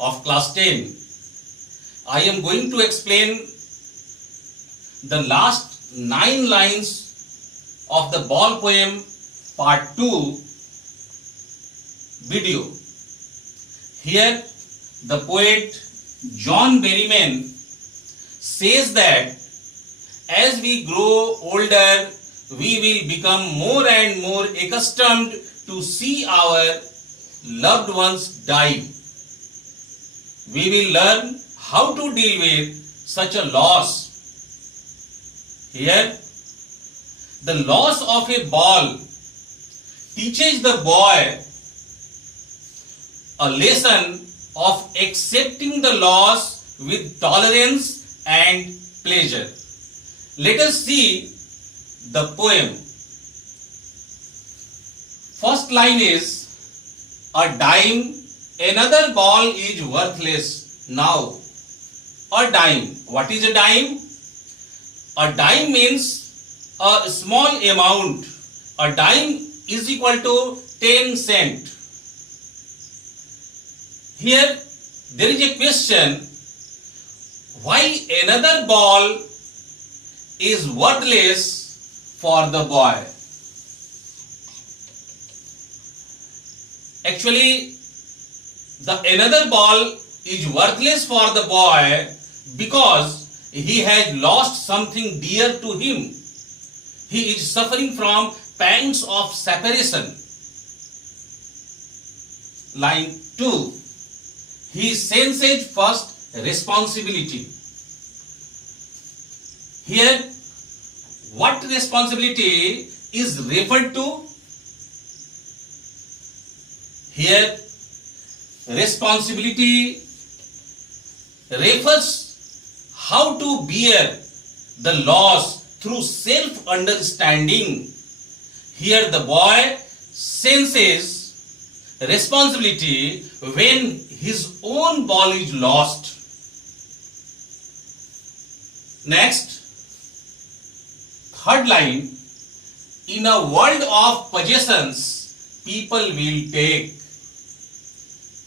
of class 10. I am going to explain the last 9 lines of the ball poem part 2 video. Here the poet John Berryman says that as we grow older, we will become more and more accustomed to see our loved ones die. We will learn how to deal with such a loss. Here, the loss of a ball teaches the boy a lesson of accepting the loss with tolerance and pleasure. Let us see the poem. First line is, a dime, another ball is worthless now. A dime. What is a dime? A dime means a small amount. A dime is equal to 10 cents. Here there is a question, why another ball is worthless for the boy? Actually, the another ball is worthless for the boy because he has lost something dear to him. He is suffering from pangs of separation. Line 2. He senses first responsibility. Here, what responsibility is referred to? Here, responsibility refers how to bear the loss through self-understanding. Here, the boy senses responsibility when his own ball is lost. Next, third line, in a world of possessions, people will take.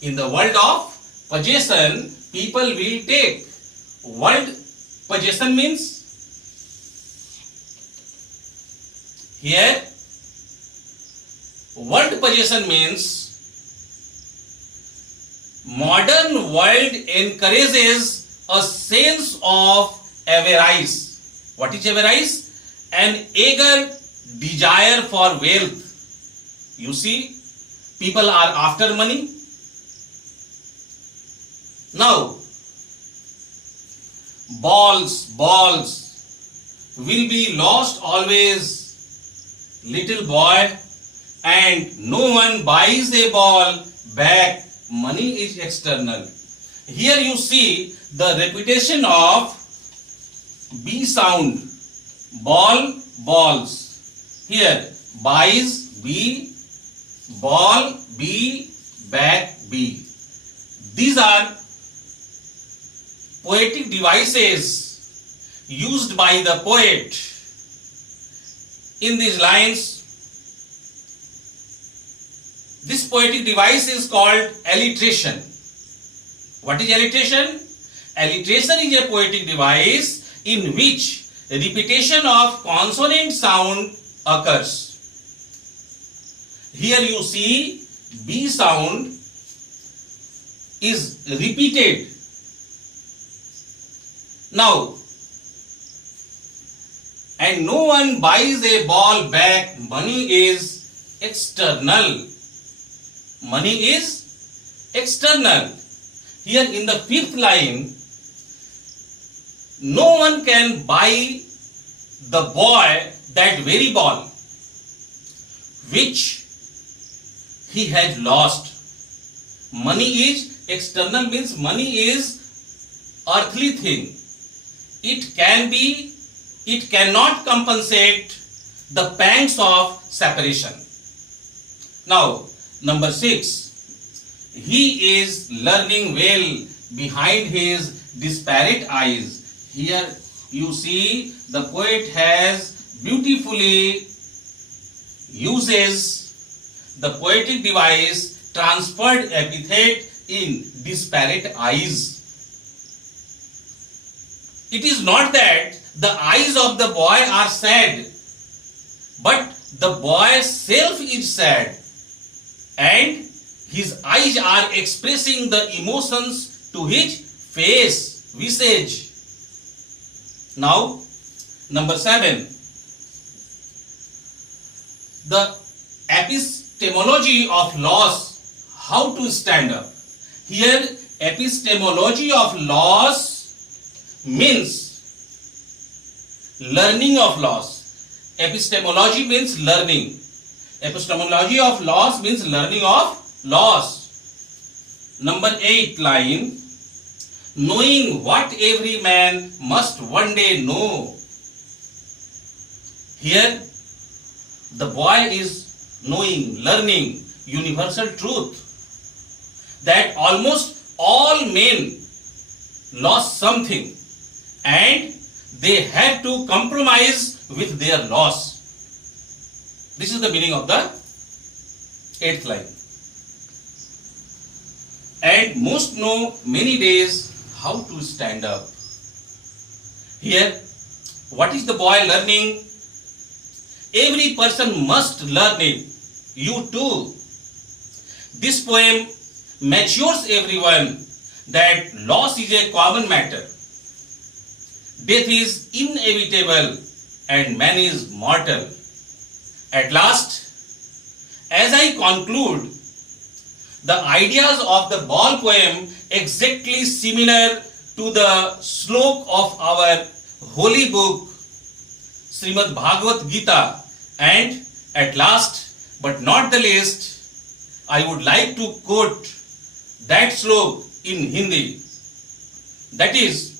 In the world of possession, people will take. World possession means, here, world possession means, modern world encourages a sense of avarice. What is avarice? An eager desire for wealth. You see, people are after money. Now, balls will be lost always, little boy, and no one buys a ball back. Money is external. Here you see the repetition of B sound. Ball, balls. Here, buys B, ball B, back B. These are poetic devices used by the poet. In these lines, this poetic device is called alliteration. What is alliteration? Alliteration is a poetic device in which repetition of consonant sound occurs. Here you see B sound is repeated. Now, and no one buys a ball back. Money is external. Money is external. Here in the fifth line, no one can buy the boy that very ball which he has lost. Money is external means money is earthly thing. It cannot compensate the pangs of separation. Now, number 6. He is learning well behind his disparate eyes. Here you see the poet has beautifully uses the poetic device transferred epithet in disparate eyes. It is not that the eyes of the boy are sad, but the boy self is sad, and his eyes are expressing the emotions to his face, visage. Now, number 7. The epistemology of loss, how to stand up. Here, epistemology of loss means learning of loss. Epistemology means learning. Epistemology of loss means learning of loss. Number 8 line, knowing what every man must one day know. Here, the boy is knowing, learning universal truth that almost all men lost something and they had to compromise with their loss. This is the meaning of the 8th line. And most know many days how to stand up. Here, what is the boy learning? Every person must learn it. You too. This poem matures everyone that loss is a common matter. Death is inevitable and man is mortal. At last, as I conclude, the ideas of the ball poem exactly similar to the slok of our holy book, Srimad Bhagavad Gita, and at last, but not the least, I would like to quote that slok in Hindi. That is,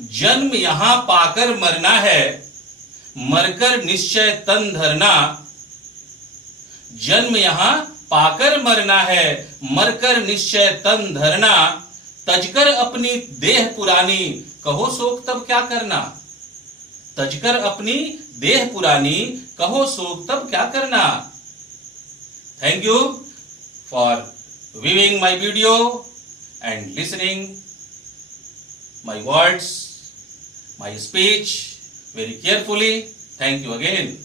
जन्म यहाँ पाकर मरना है, मरकर निश्चय तन धरना. जन्म यहाँ पाकर मरना है, मरकर निश्चय तन धरना. तजकर अपनी देह पुरानी, कहो शोक तब क्या करना. तजकर अपनी देह पुरानी, कहो शोक तब क्या करना. Thank you for viewing my video and listening my words, my speech very carefully. Thank you again.